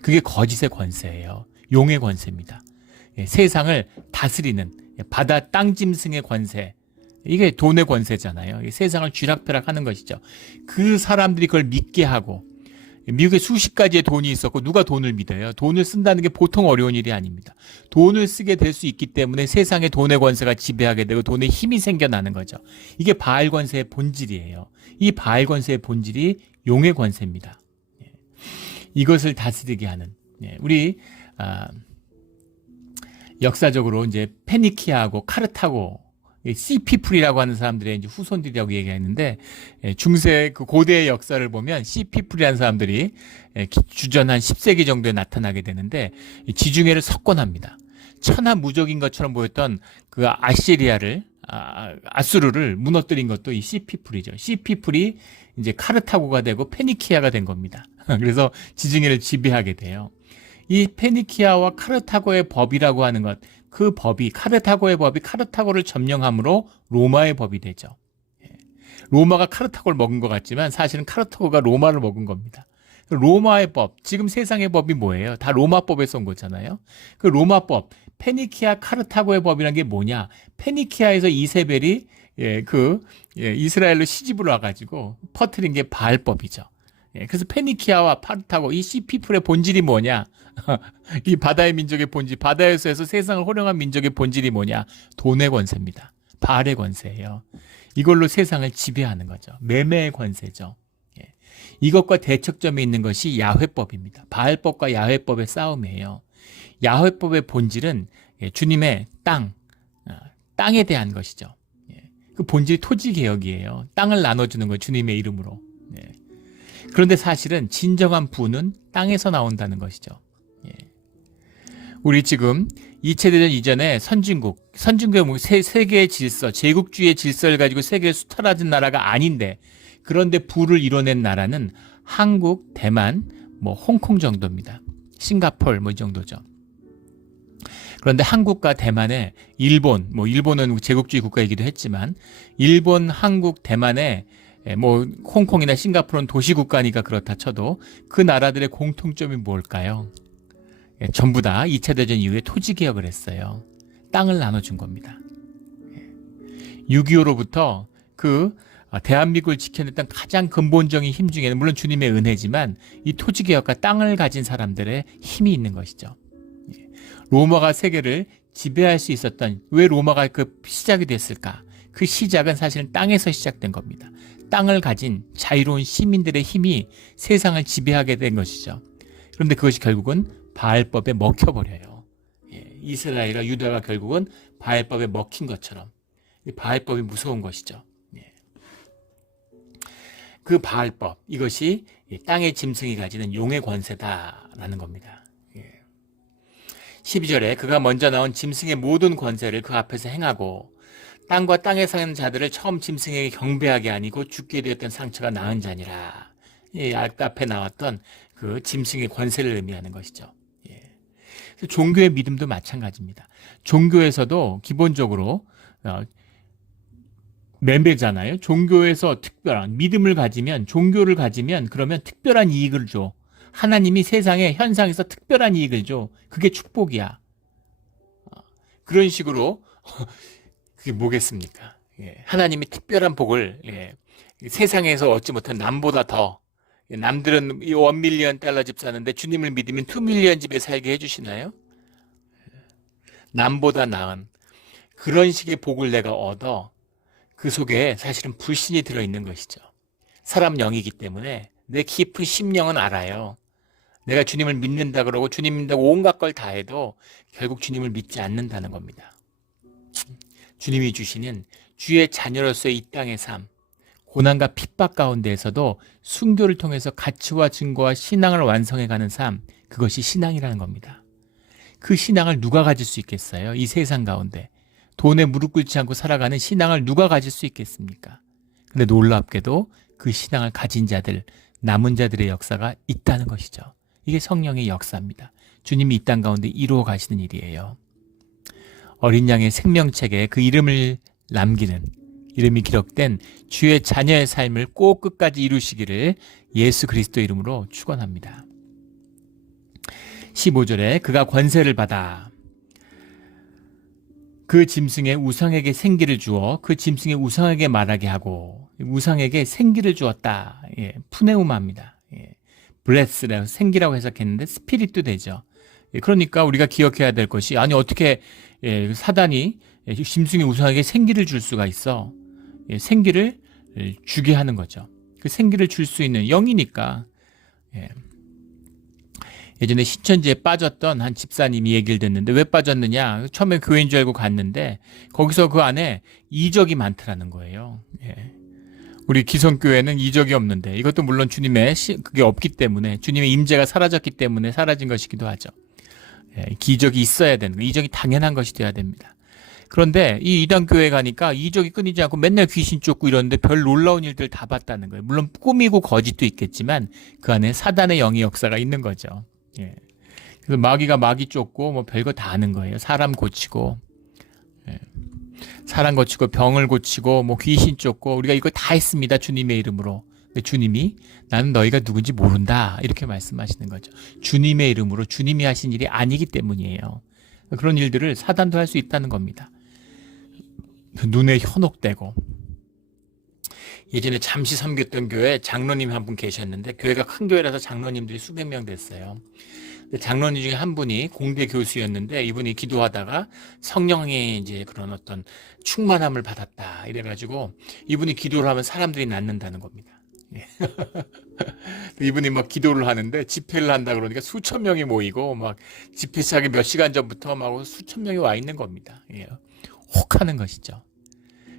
그게 거짓의 권세예요. 용의 권세입니다. 세상을 다스리는 바다 땅 짐승의 권세, 이게 돈의 권세잖아요. 세상을 쥐락펴락하는 것이죠. 그 사람들이 그걸 믿게 하고, 미국에 수십 가지의 돈이 있었고 누가 돈을 믿어요? 돈을 쓴다는 게 보통 어려운 일이 아닙니다. 돈을 쓰게 될 수 있기 때문에 세상에 돈의 권세가 지배하게 되고 돈의 힘이 생겨나는 거죠. 이게 바알 권세의 본질이에요. 이 바알 권세의 본질이 용의 권세입니다. 이것을 다스리게 하는, 우리 역사적으로 이제 페니키아하고 카르타고 시피플이라고 하는 사람들의 이제 후손들이라고 얘기했는데, 중세 그 고대의 역사를 보면 시피플이라는 사람들이 주전 한 10세기 정도에 나타나게 되는데 지중해를 석권합니다. 천하무적인 것처럼 보였던 그 아수르를 무너뜨린 것도 이 시피플이죠. 시피플이 이제 카르타고가 되고 페니키아가 된 겁니다. 그래서 지중해를 지배하게 돼요. 이 페니키아와 카르타고의 법이라고 하는 것, 그 법이, 카르타고의 법이 카르타고를 점령함으로 로마의 법이 되죠. 로마가 카르타고를 먹은 것 같지만 사실은 카르타고가 로마를 먹은 겁니다. 로마의 법, 지금 세상의 법이 뭐예요? 다 로마법에서 온 거잖아요. 그 로마법, 페니키아 카르타고의 법이란 게 뭐냐? 페니키아에서 이세벨이 이스라엘로 시집을 와가지고 퍼뜨린 게 바알법이죠. 그래서 페니키아와 카르타고 이 시피플의 본질이 뭐냐? 이 바다의 민족의 본질, 바다에서 해서 세상을 호령한 민족의 본질이 뭐냐? 돈의 권세입니다. 바알의 권세예요. 이걸로 세상을 지배하는 거죠. 매매의 권세죠. 이것과 대척점에 있는 것이 야훼법입니다. 바알법과 야훼법의 싸움이에요. 야훼법의 본질은 주님의 땅에 대한 것이죠. 그 본질이 토지개혁이에요. 땅을 나눠주는 거예요. 주님의 이름으로. 그런데 사실은 진정한 부는 땅에서 나온다는 것이죠. 우리 지금 2차 대전 이전에 선진국의 세계의 질서, 제국주의의 질서를 가지고 세계를 수탈하는 나라가 아닌데, 그런데 부를 이뤄낸 나라는 한국, 대만, 홍콩 정도입니다. 싱가폴 이 정도죠. 그런데 한국과 대만에 일본은 제국주의 국가이기도 했지만 일본, 한국, 대만에 홍콩이나 싱가포르는 도시국가니까 그렇다 쳐도 그 나라들의 공통점이 뭘까요? 전부 다 2차 대전 이후에 토지개혁을 했어요. 땅을 나눠준 겁니다. 6.25로부터 대한민국을 지켜냈던 가장 근본적인 힘 중에는 물론 주님의 은혜지만 이 토지개혁과 땅을 가진 사람들의 힘이 있는 것이죠. 로마가 세계를 지배할 수 있었던, 왜 로마가 시작이 됐을까? 그 시작은 사실은 땅에서 시작된 겁니다. 땅을 가진 자유로운 시민들의 힘이 세상을 지배하게 된 것이죠. 그런데 그것이 결국은 바알법에 먹혀버려요. 이스라엘과 유다가 결국은 바알법에 먹힌 것처럼. 바알법이 무서운 것이죠. 그 바알법, 이것이 땅의 짐승이 가지는 용의 권세다라는 겁니다. 12절에 그가 먼저 나온 짐승의 모든 권세를 그 앞에서 행하고 땅과 땅에 사는 자들을 처음 짐승에게 경배하게 아니고 죽게 되었던 상처가 나은 자니라. 아까 앞에 나왔던 그 짐승의 권세를 의미하는 것이죠. 종교의 믿음도 마찬가지입니다. 종교에서도 기본적으로 멤버잖아요. 종교에서 특별한 믿음을 가지면, 종교를 가지면 그러면 특별한 이익을 줘. 하나님이 세상의 현상에서 특별한 이익을 줘. 그게 축복이야. 그런 식으로 그게 뭐겠습니까? 하나님이 특별한 복을 세상에서 얻지 못한 남보다 더, 남들은 1밀리언 달러 집 사는데 주님을 믿으면 2밀리언 집에 살게 해주시나요? 남보다 나은 그런 식의 복을 내가 얻어 그 속에 사실은 불신이 들어있는 것이죠. 사람 영이기 때문에 내 깊은 심령은 알아요. 내가 주님을 믿는다 그러고 주님 믿는다고 온갖 걸 다 해도 결국 주님을 믿지 않는다는 겁니다. 주님이 주시는 주의 자녀로서의 이 땅의 삶, 고난과 핍박 가운데에서도 순교를 통해서 가치와 증거와 신앙을 완성해가는 삶, 그것이 신앙이라는 겁니다. 그 신앙을 누가 가질 수 있겠어요? 이 세상 가운데 돈에 무릎 꿇지 않고 살아가는 신앙을 누가 가질 수 있겠습니까? 근데 놀랍게도 그 신앙을 가진 자들, 남은 자들의 역사가 있다는 것이죠. 이게 성령의 역사입니다. 주님이 이 땅 가운데 이루어 가시는 일이에요. 어린 양의 생명책에 그 이름을 남기는, 이름이 기록된 주의 자녀의 삶을 꼭 끝까지 이루시기를 예수 그리스도 이름으로 축원합니다. 15절에 그가 권세를 받아 그 짐승의 우상에게 생기를 주어 그 짐승의 우상에게 말하게 하고, 우상에게 생기를 주었다. 푸네우마입니다. 브레스라고 생기라고 해석했는데 스피릿도 되죠. 그러니까 우리가 기억해야 될 것이, 아니 어떻게 사단이 짐승의 우상에게 생기를 줄 수가 있어? 생기를 주게 하는 거죠. 그 생기를 줄 수 있는 영이니까. 예전에 신천지에 빠졌던 한 집사님이 얘기를 듣는데, 왜 빠졌느냐? 처음에 교회인 줄 알고 갔는데 거기서 그 안에 이적이 많더라는 거예요. 우리 기성교회는 이적이 없는데, 이것도 물론 주님의 그게 없기 때문에, 주님의 임재가 사라졌기 때문에 사라진 것이기도 하죠. 기적이 있어야 되는 거, 이적이 당연한 것이 돼야 됩니다. 그런데 이 이단교회 가니까 이적이 끊이지 않고 맨날 귀신 쫓고 이러는데 별 놀라운 일들 다 봤다는 거예요. 물론 꿈이고 거짓도 있겠지만 그 안에 사단의 영의 역사가 있는 거죠. 그래서 마귀가 마귀 쫓고 별거 다 하는 거예요. 사람 고치고. 사람 고치고 병을 고치고 뭐 귀신 쫓고 우리가 이거 다 했습니다. 주님의 이름으로. 근데 주님이 나는 너희가 누군지 모른다 이렇게 말씀하시는 거죠. 주님의 이름으로 주님이 하신 일이 아니기 때문이에요. 그런 일들을 사단도 할 수 있다는 겁니다. 눈에 현혹되고 예전에 잠시 섬겼던 교회에 장로님 한 분 계셨는데 교회가 큰 교회라서 장로님들이 수백 명 됐어요. 장로님 중에 한 분이 공대 교수였는데 이분이 기도하다가 성령의 이제 그런 어떤 충만함을 받았다 이래가지고 이분이 기도를 하면 사람들이 낫는다는 겁니다. 이분이 막 기도를 하는데 집회를 한다 그러니까 수천 명이 모이고 막 집회 시작이 몇 시간 전부터 막 수천 명이 와 있는 겁니다. 혹하는 것이죠.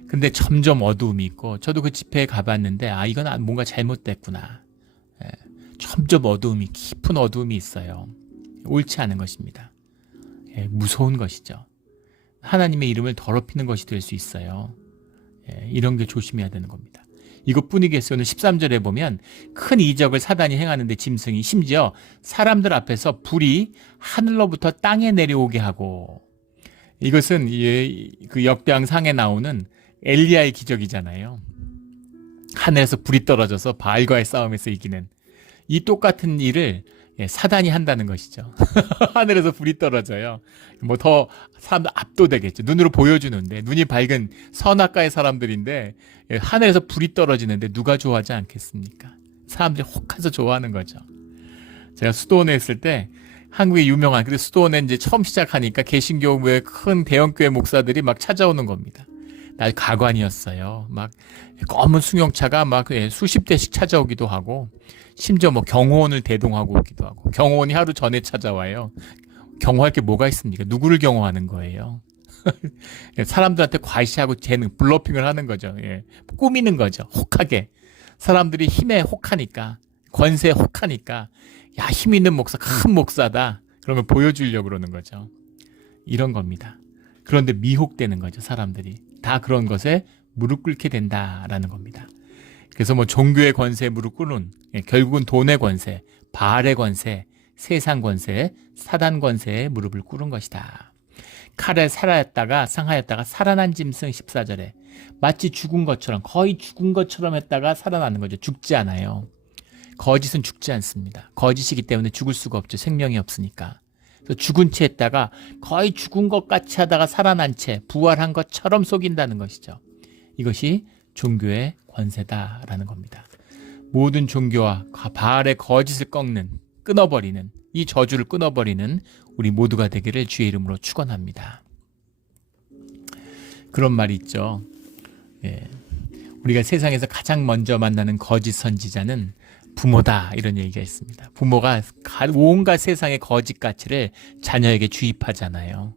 근데 점점 어두움이 있고 저도 그 집회에 가봤는데 이건 뭔가 잘못됐구나. 점점 어두움이 깊은 어두움이 있어요. 옳지 않은 것입니다. 무서운 것이죠. 하나님의 이름을 더럽히는 것이 될 수 있어요. 이런 게 조심해야 되는 겁니다. 이것뿐이겠어요. 오늘 13절에 보면 큰 이적을 사단이 행하는데 짐승이 심지어 사람들 앞에서 불이 하늘로부터 땅에 내려오게 하고 이것은 그 역대왕상에 나오는 엘리야의 기적이잖아요. 하늘에서 불이 떨어져서 바알과의 싸움에서 이기는 이 똑같은 일을 사단이 한다는 것이죠. 하늘에서 불이 떨어져요. 뭐 더 사람들 압도되겠죠. 눈으로 보여주는데 눈이 밝은 선악가의 사람들인데 하늘에서 불이 떨어지는데 누가 좋아하지 않겠습니까? 사람들이 혹해서 좋아하는 거죠. 제가 수도원에 있을 때 한국의 유명한 그리고 수도원에 이제 처음 시작하니까 개신교의 큰 대형교회 목사들이 막 찾아오는 겁니다. 날 가관이었어요. 막 검은 승용차가 막 수십 대씩 찾아오기도 하고 심지어 뭐 경호원을 대동하고 오기도 하고 경호원이 하루 전에 찾아와요. 경호할 게 뭐가 있습니까? 누구를 경호하는 거예요? 사람들한테 과시하고 재능, 블러핑을 하는 거죠. 꾸미는 거죠. 혹하게. 사람들이 힘에 혹하니까 권세에 혹하니까 야, 힘 있는 목사, 큰 목사다. 그러면 보여주려고 그러는 거죠. 이런 겁니다. 그런데 미혹되는 거죠. 사람들이. 다 그런 것에 무릎 꿇게 된다라는 겁니다. 그래서 뭐 종교의 권세에 무릎 꿇는 결국은 돈의 권세, 바알의 권세, 세상 권세, 사단 권세에 무릎을 꿇은 것이다. 칼에 살아있다가 상하였다가 살아난 짐승 14절에 마치 죽은 것처럼 거의 죽은 것처럼 했다가 살아나는 거죠. 죽지 않아요. 거짓은 죽지 않습니다. 거짓이기 때문에 죽을 수가 없죠. 생명이 없으니까. 그래서 죽은 채 했다가 거의 죽은 것 같이 하다가 살아난 채 부활한 것처럼 속인다는 것이죠. 이것이 종교의 권세다라는 겁니다. 모든 종교와 바알의 거짓을 끊어버리는 이 저주를 끊어버리는 우리 모두가 되기를 주의 이름으로 축원합니다. 그런 말이 있죠. 우리가 세상에서 가장 먼저 만나는 거짓 선지자는 부모다 이런 얘기가 있습니다. 부모가 온갖 세상의 거짓 가치를 자녀에게 주입하잖아요.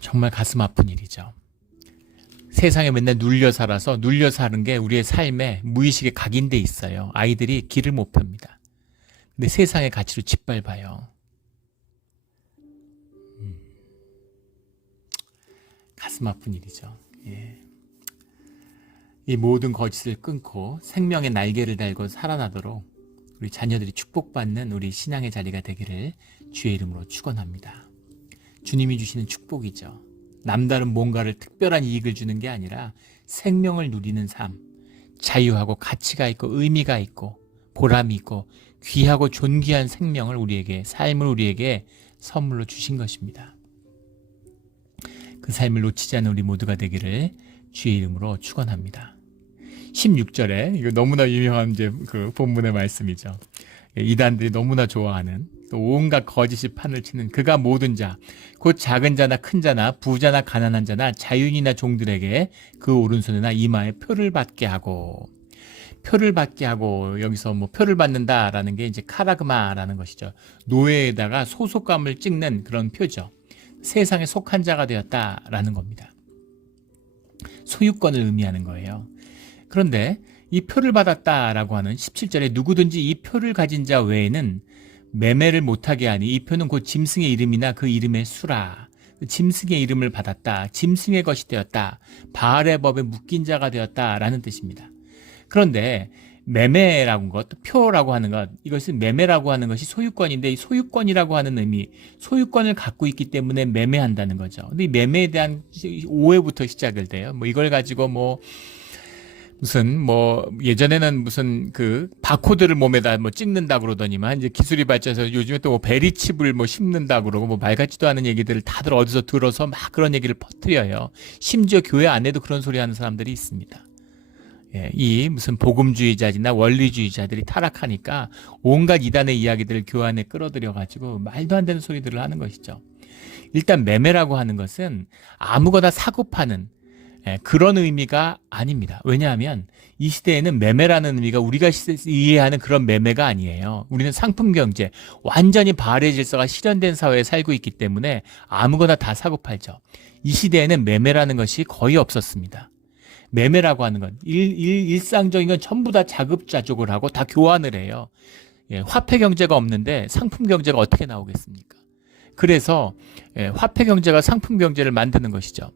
정말 가슴 아픈 일이죠. 세상에 맨날 눌려 살아서 눌려 사는 게 우리의 삶에 무의식에 각인돼 있어요. 아이들이 길을 못 펴니다. 근데 세상의 가치로 짓밟아요. 가슴 아픈 일이죠. 이 모든 거짓을 끊고 생명의 날개를 달고 살아나도록 우리 자녀들이 축복받는 우리 신앙의 자리가 되기를 주의 이름으로 축원합니다. 주님이 주시는 축복이죠. 남다른 뭔가를 특별한 이익을 주는 게 아니라 생명을 누리는 삶, 자유하고 가치가 있고 의미가 있고 보람이 있고 귀하고 존귀한 생명을 우리에게, 삶을 우리에게 선물로 주신 것입니다. 그 삶을 놓치지 않는 우리 모두가 되기를 주의 이름으로 축원합니다. 16절에 이거 너무나 유명한 이제 그 본문의 말씀이죠. 이단들이 너무나 좋아하는 또 온갖 거짓이 판을 치는 그가 모든 자, 곧 작은 자나 큰 자나 부자나 가난한 자나 자유인이나 종들에게 그 오른손이나 이마에 표를 받게 하고 여기서 뭐 표를 받는다라는 게 이제 카라그마라는 것이죠. 노예에다가 소속감을 찍는 그런 표죠. 세상에 속한 자가 되었다라는 겁니다. 소유권을 의미하는 거예요. 그런데 이 표를 받았다라고 하는 17절에 누구든지 이 표를 가진 자 외에는 매매를 못하게 하니 이 표는 곧 짐승의 이름이나 그 이름의 수라. 짐승의 이름을 받았다. 짐승의 것이 되었다. 바알의 법에 묶인 자가 되었다라는 뜻입니다. 그런데 매매라고 하는 것, 표라고 하는 것, 이것은 매매라고 하는 것이 소유권인데 이 소유권이라고 하는 의미, 소유권을 갖고 있기 때문에 매매한다는 거죠. 근데 이 매매에 대한 오해부터 시작을 돼요. 뭐 이걸 가지고 무슨 예전에는 무슨 그 바코드를 몸에다 찍는다 그러더니만 이제 기술이 발전해서 요즘에 또 베리칩을 심는다 그러고 말 같지도 않은 얘기들을 다들 어디서 들어서 막 그런 얘기를 퍼뜨려요. 심지어 교회 안에도 그런 소리 하는 사람들이 있습니다. 예, 이 무슨 복음주의자나 원리주의자들이 타락하니까 온갖 이단의 이야기들을 교회 안에 끌어들여 가지고 말도 안 되는 소리들을 하는 것이죠. 일단 매매라고 하는 것은 아무거나 사고 파는 그런 의미가 아닙니다. 왜냐하면 이 시대에는 매매라는 의미가 우리가 이해하는 그런 매매가 아니에요. 우리는 상품 경제, 완전히 바알의 질서가 실현된 사회에 살고 있기 때문에 아무거나 다 사고 팔죠. 이 시대에는 매매라는 것이 거의 없었습니다. 매매라고 하는 건 일상적인 건 전부 다 자급자족을 하고 다 교환을 해요. 화폐 경제가 없는데 상품 경제가 어떻게 나오겠습니까? 그래서 화폐 경제가 상품 경제를 만드는 것이죠.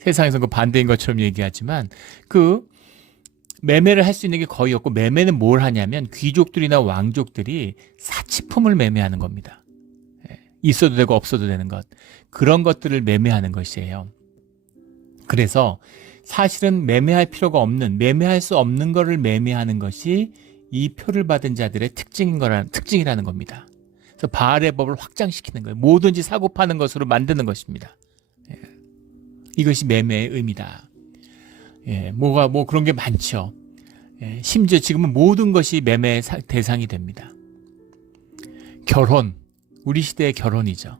세상에서 그 반대인 것처럼 얘기하지만 그 매매를 할 수 있는 게 거의 없고, 매매는 뭘 하냐면 귀족들이나 왕족들이 사치품을 매매하는 겁니다. 있어도 되고 없어도 되는 것, 그런 것들을 매매하는 것이에요. 그래서 사실은 매매할 필요가 없는, 매매할 수 없는 거를 매매하는 것이 이 표를 받은 자들의 특징이라는 겁니다. 그래서 바알의 법을 확장시키는 거예요. 뭐든지 사고 파는 것으로 만드는 것입니다. 이것이 매매의 의미다. 그런 게 많죠. 심지어 지금은 모든 것이 매매의 대상이 됩니다. 결혼, 우리 시대의 결혼이죠.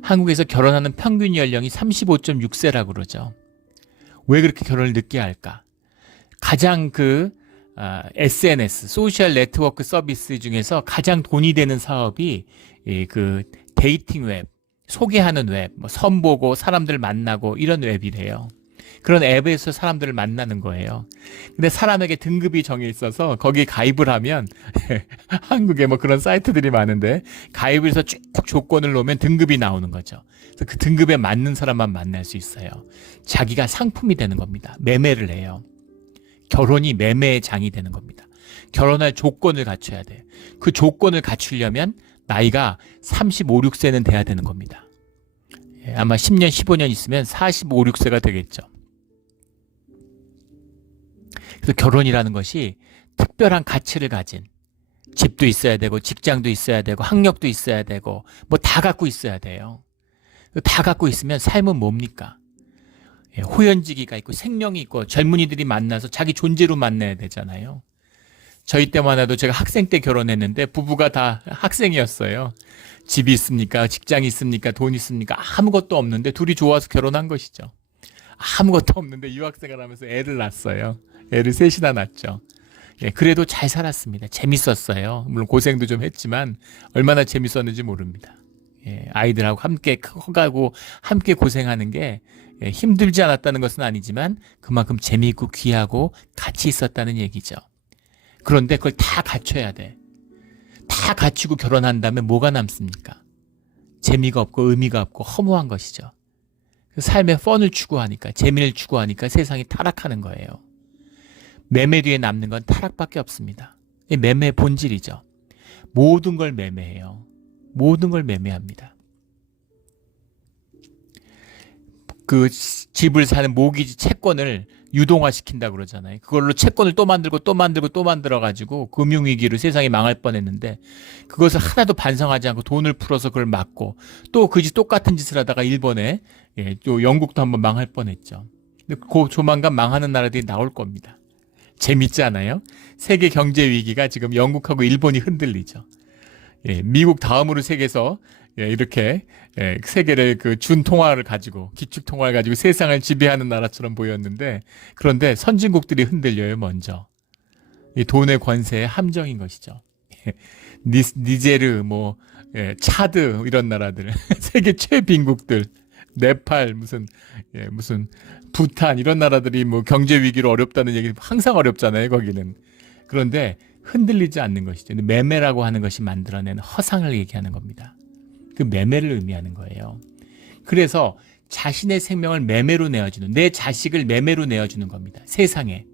한국에서 결혼하는 평균 연령이 35.6세라고 그러죠. 왜 그렇게 결혼을 늦게 할까? 가장 SNS, 소셜 네트워크 서비스 중에서 가장 돈이 되는 사업이 그 데이팅 웹, 소개하는 웹, 선보고 사람들 만나고 이런 웹이래요. 그런 앱에서 사람들을 만나는 거예요. 근데 사람에게 등급이 정해 있어서 거기에 가입을 하면 한국에 그런 사이트들이 많은데 가입을 해서 쭉 조건을 놓으면 등급이 나오는 거죠. 그래서 그 등급에 맞는 사람만 만날 수 있어요. 자기가 상품이 되는 겁니다. 매매를 해요. 결혼이 매매의 장이 되는 겁니다. 결혼할 조건을 갖춰야 돼요. 그 조건을 갖추려면 나이가 35, 6세는 돼야 되는 겁니다. 아마 10년, 15년 있으면 45, 6세가 되겠죠. 그래서 결혼이라는 것이 특별한 가치를 가진, 집도 있어야 되고 직장도 있어야 되고 학력도 있어야 되고 다 갖고 있어야 돼요. 다 갖고 있으면 삶은 뭡니까? 호연지기가 있고 생명이 있고 젊은이들이 만나서 자기 존재로 만나야 되잖아요. 저희 때만 해도 제가 학생 때 결혼했는데 부부가 다 학생이었어요. 집이 있습니까? 직장이 있습니까? 돈 있습니까? 아무것도 없는데 둘이 좋아서 결혼한 것이죠. 아무것도 없는데 유학생활 하면서 애를 낳았어요. 애를 셋이나 낳았죠. 그래도 잘 살았습니다. 재밌었어요. 물론 고생도 좀 했지만 얼마나 재밌었는지 모릅니다. 아이들하고 함께 커가고 함께 고생하는 게 힘들지 않았다는 것은 아니지만 그만큼 재미있고 귀하고 가치 있었다는 얘기죠. 그런데 그걸 다 갖춰야 돼. 다 갖추고 결혼한다면 뭐가 남습니까? 재미가 없고 의미가 없고 허무한 것이죠. 삶의 펀을 추구하니까, 재미를 추구하니까 세상이 타락하는 거예요. 매매 뒤에 남는 건 타락밖에 없습니다. 매매의 본질이죠. 모든 걸 매매해요. 모든 걸 매매합니다. 그 집을 사는 모기지 채권을 유동화시킨다 그러잖아요. 그걸로 채권을 또 만들어가지고 금융위기로 세상이 망할 뻔했는데 그것을 하나도 반성하지 않고 돈을 풀어서 그걸 막고 또 똑같은 짓을 하다가 일본에 또 영국도 한번 망할 뻔했죠. 근데 조만간 망하는 나라들이 나올 겁니다. 재밌지 않아요? 세계 경제 위기가 지금 영국하고 일본이 흔들리죠. 미국 다음으로 세계에서 이렇게 세계를 준통화를 가지고 기축통화를 가지고 세상을 지배하는 나라처럼 보였는데 그런데 선진국들이 흔들려요. 먼저 이 돈의 권세의 함정인 것이죠. 니제르 차드 이런 나라들 세계 최빈국들 네팔 무슨 부탄 이런 나라들이 경제 위기로 어렵다는 얘기 항상 어렵잖아요. 거기는. 그런데 흔들리지 않는 것이죠. 매매라고 하는 것이 만들어낸 허상을 얘기하는 겁니다. 그 매매를 의미하는 거예요. 그래서 자신의 생명을 매매로 내어주는, 내 자식을 매매로 내어주는 겁니다. 세상에.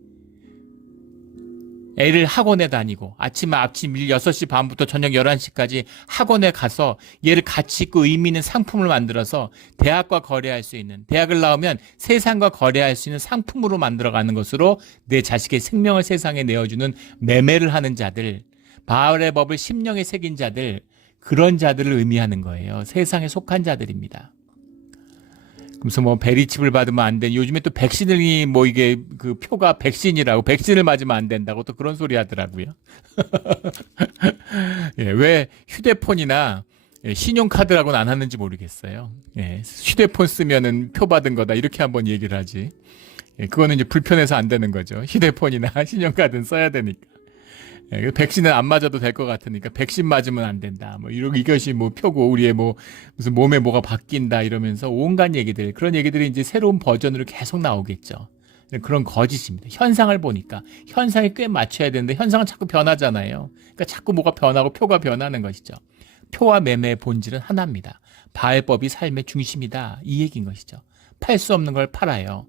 애를 학원에 다니고 아침 6시 반부터 저녁 11시까지 학원에 가서 얘를 가치 있고 의미 있는 상품을 만들어서 대학과 거래할 수 있는, 대학을 나오면 세상과 거래할 수 있는 상품으로 만들어가는 것으로 내 자식의 생명을 세상에 내어주는 매매를 하는 자들, 바알의 법을 심령에 새긴 자들, 그런 자들을 의미하는 거예요. 세상에 속한 자들입니다. 그래서 뭐 베리칩을 받으면 안 돼. 요즘에 또 백신이 뭐 이게 그 표가 백신이라고, 백신을 맞으면 안 된다고 또 그런 소리 하더라고요. 예, 왜 휴대폰이나 신용카드라고는 안 하는지 모르겠어요. 예, 휴대폰 쓰면은 표 받은 거다 이렇게 한번 얘기를 하지. 예, 그거는 이제 불편해서 안 되는 거죠. 휴대폰이나 신용카드는 써야 되니까. 예, 백신은 안 맞아도 될 것 같으니까 백신 맞으면 안 된다. 뭐 이것이 뭐 표고 우리의 뭐 무슨 몸에 뭐가 바뀐다 이러면서 온갖 얘기들, 그런 얘기들이 이제 새로운 버전으로 계속 나오겠죠. 그런 거짓입니다. 현상을 보니까 현상에 꽤 맞춰야 되는데 현상은 자꾸 변하잖아요. 그러니까 자꾸 뭐가 변하고 표가 변하는 것이죠. 표와 매매의 본질은 하나입니다. 바알법이 삶의 중심이다, 이 얘기인 것이죠. 팔 수 없는 걸 팔아요.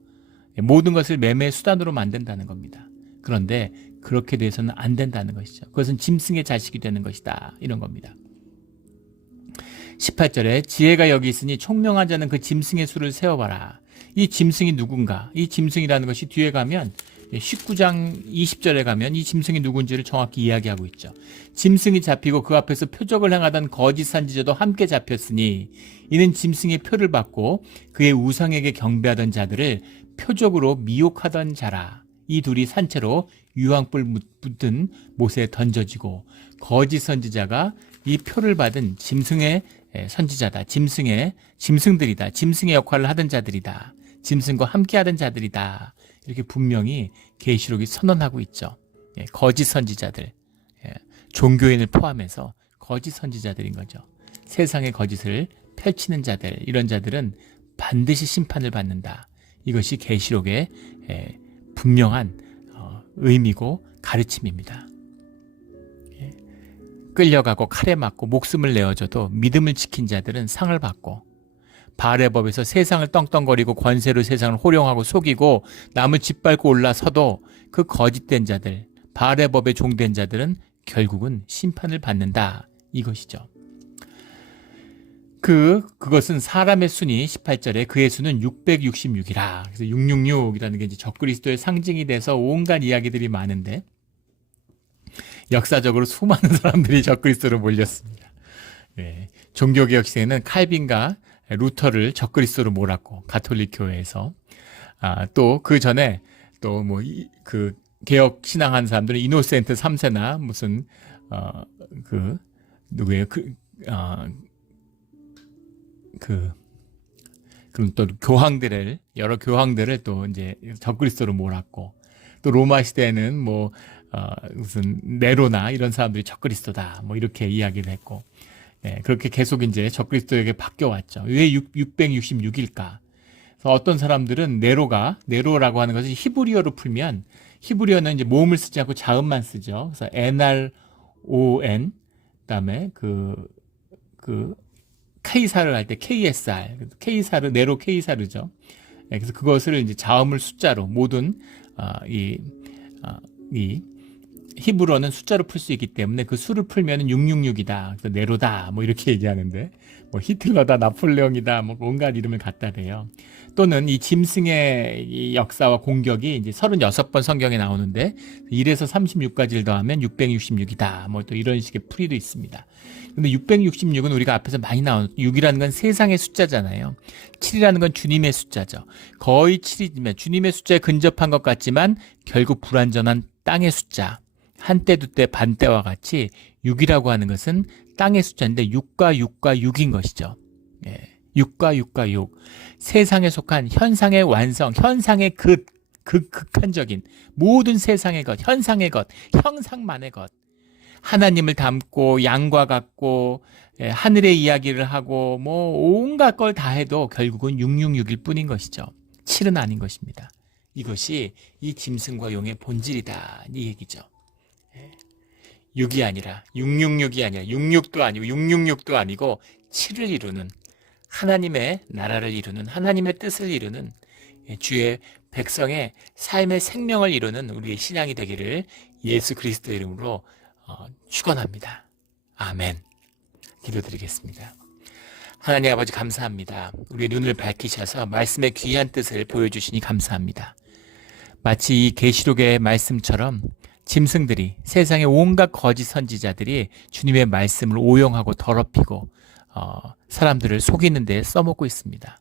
모든 것을 매매의 수단으로 만든다는 겁니다. 그런데 그렇게 돼서는 안 된다는 것이죠. 그것은 짐승의 자식이 되는 것이다, 이런 겁니다. 18절에 지혜가 여기 있으니 총명한 자는 그 짐승의 수를 세어봐라. 이 짐승이 누군가? 이 짐승이라는 것이 뒤에 가면 19장 20절에 가면 이 짐승이 누군지를 정확히 이야기하고 있죠. 짐승이 잡히고 그 앞에서 표적을 행하던 거짓 선지자도 함께 잡혔으니 이는 짐승의 표를 받고 그의 우상에게 경배하던 자들을 표적으로 미혹하던 자라. 이 둘이 산채로 유황불 묻은 못에 던져지고 거짓 선지자가 이 표를 받은 짐승의 선지자다. 짐승들이다. 짐승의 역할을 하던 자들이다. 짐승과 함께 하던 자들이다. 이렇게 분명히 계시록이 선언하고 있죠. 거짓 선지자들, 종교인을 포함해서 거짓 선지자들인 거죠. 세상의 거짓을 펼치는 자들, 이런 자들은 반드시 심판을 받는다. 이것이 계시록의 분명한 의미고 가르침입니다. 끌려가고 칼에 맞고 목숨을 내어줘도 믿음을 지킨 자들은 상을 받고, 바알의 법에서 세상을 떵떵거리고 권세로 세상을 호령하고 속이고 남을 짓밟고 올라서도 그 거짓된 자들, 바알의 법에 종된 자들은 결국은 심판을 받는다, 이것이죠. 그것은 사람의 순이 18절에 그의 수는 666이라. 그래서 666이라는 게 이제 적그리스도의 상징이 돼서 온갖 이야기들이 많은데, 역사적으로 수많은 사람들이 적그리스도로 몰렸습니다. 종교개혁 시대에는 칼빈과 루터를 적그리스도로 몰았고, 가톨릭 교회에서. 또 그 전에 또 뭐 그 개혁 신앙한 사람들은 이노센트 3세나 무슨 누구예요? 그럼 또 여러 교황들을 또 이제 적그리스도로 몰았고, 또 로마 시대에는 뭐 무슨 네로나 이런 사람들이 적그리스도다, 뭐 이렇게 이야기를 했고, 그렇게 계속 이제 적그리스도에게 바뀌어 왔죠. 왜 666일까? 어떤 사람들은 네로라고 하는 것이 히브리어로 풀면, 히브리어는 이제 모음을 쓰지 않고 자음만 쓰죠. 그래서 NRON, 그다음에 케이사르 할 때 KSR, 네로 케이사르죠. 그래서 그것을 이제 자음을 숫자로, 모든 이 히브리어는 숫자로 풀 수 있기 때문에 그 수를 풀면은 666이다. 그래서 네로다, 뭐 이렇게 얘기하는데, 뭐 히틀러다, 나폴레옹이다, 뭐 온갖 이름을 갖다 대요. 또는 이 짐승의 이 역사와 공격이 이제 36번 성경에 나오는데 1에서 36까지를 더하면 666이다. 뭐 또 이런 식의 풀이도 있습니다. 근데 666은 우리가 앞에서 많이 나온, 6이라는 건 세상의 숫자잖아요. 7이라는 건 주님의 숫자죠. 거의 7이지만 주님의 숫자에 근접한 것 같지만 결국 불완전한 땅의 숫자. 한때 두때 반때와 같이 6이라고 하는 것은 땅의 숫자인데 6과 6인 것이죠. 6과 6. 세상에 속한 현상의 완성, 현상의 극한적인 모든 세상의 것, 현상의 것, 형상만의 것. 하나님을 닮고 양과 같고 하늘의 이야기를 하고 뭐 온갖 걸 다 해도 결국은 666일 뿐인 것이죠. 7은 아닌 것입니다. 이것이 이 짐승과 용의 본질이다, 이 얘기죠. 6이 아니라 666이 아니라 66도 아니고 666도 아니고 7을 이루는, 하나님의 나라를 이루는, 하나님의 뜻을 이루는, 주의 백성의 삶의 생명을 이루는 우리의 신앙이 되기를 예수 그리스도의 이름으로 축원합니다. 아멘. 기도드리겠습니다. 하나님 아버지 감사합니다. 우리의 눈을 밝히셔서 말씀의 귀한 뜻을 보여주시니 감사합니다. 마치 이 계시록의 말씀처럼 짐승들이, 세상의 온갖 거짓 선지자들이 주님의 말씀을 오용하고 더럽히고 사람들을 속이는 데 써먹고 있습니다.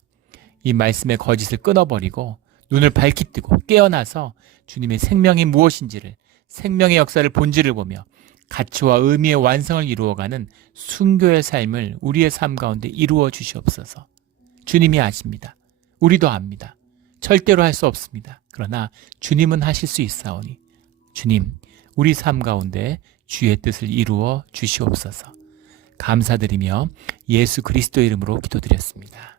이 말씀의 거짓을 끊어버리고 눈을 밝히 뜨고 깨어나서 주님의 생명이 무엇인지를, 생명의 역사를 본질을 보며 가치와 의미의 완성을 이루어가는 순교의 삶을 우리의 삶 가운데 이루어 주시옵소서. 주님이 아십니다. 우리도 압니다. 절대로 할 수 없습니다. 그러나 주님은 하실 수 있사오니 주님, 우리 삶 가운데 주의 뜻을 이루어 주시옵소서. 감사드리며 예수 그리스도 이름으로 기도드렸습니다.